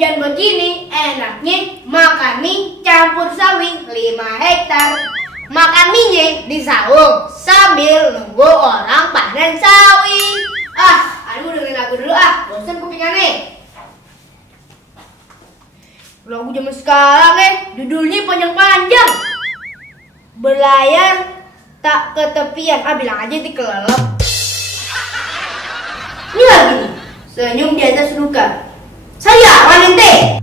hujan begini, enaknya makan mie campur sawi 5 hektar. Makan mie di saung sambil nunggu orang panen sawi. Aduh dengerin lagu dulu bosan kupingannya. Lagu zaman sekarang judulnya panjang-panjang. Berlayar tak ke tepian, bilang aja di kelelep. Ini lagi nih, senyum di atas luka. Saya wanita.